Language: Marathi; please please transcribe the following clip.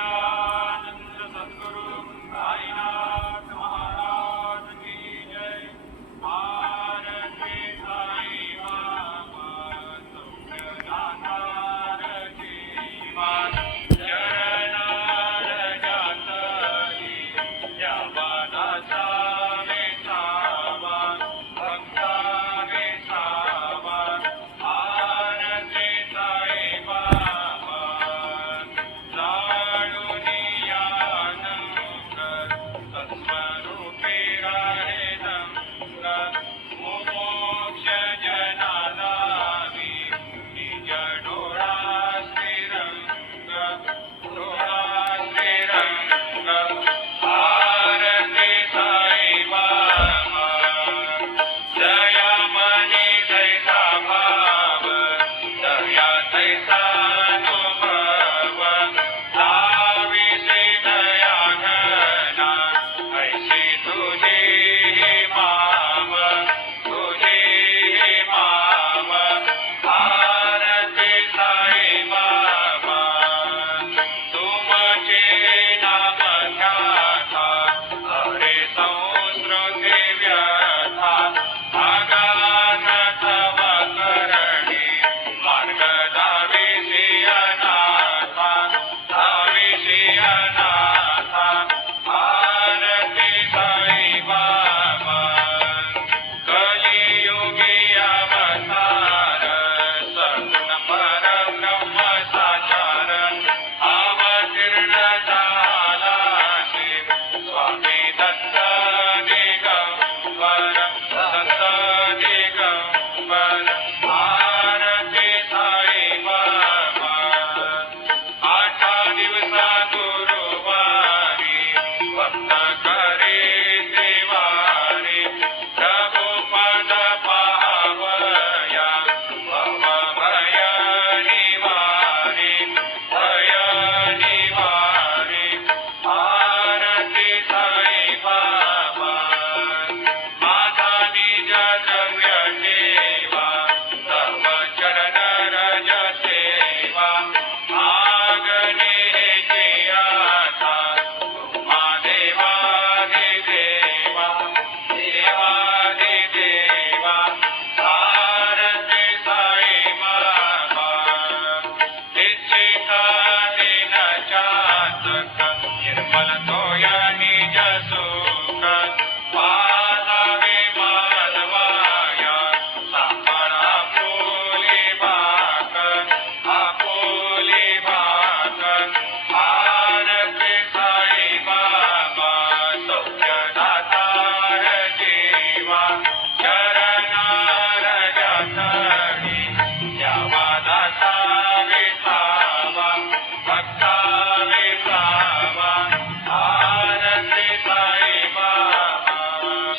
सच्चिदानंद सद्गुरु साईनाथ महाराज की जय। आरती साई बाबा सौख्यदातार जीवन चरणार जातली यावनाचा विसावा भक्ता विसावा। आरती साई बाबा तत्स्वरूपी राहे नंग मोक्ष जनाला निज डोळा श्रीरंग डोळा श्रीरंग। आरती साई बाबा दया मनी जैसा भाव दया तैसा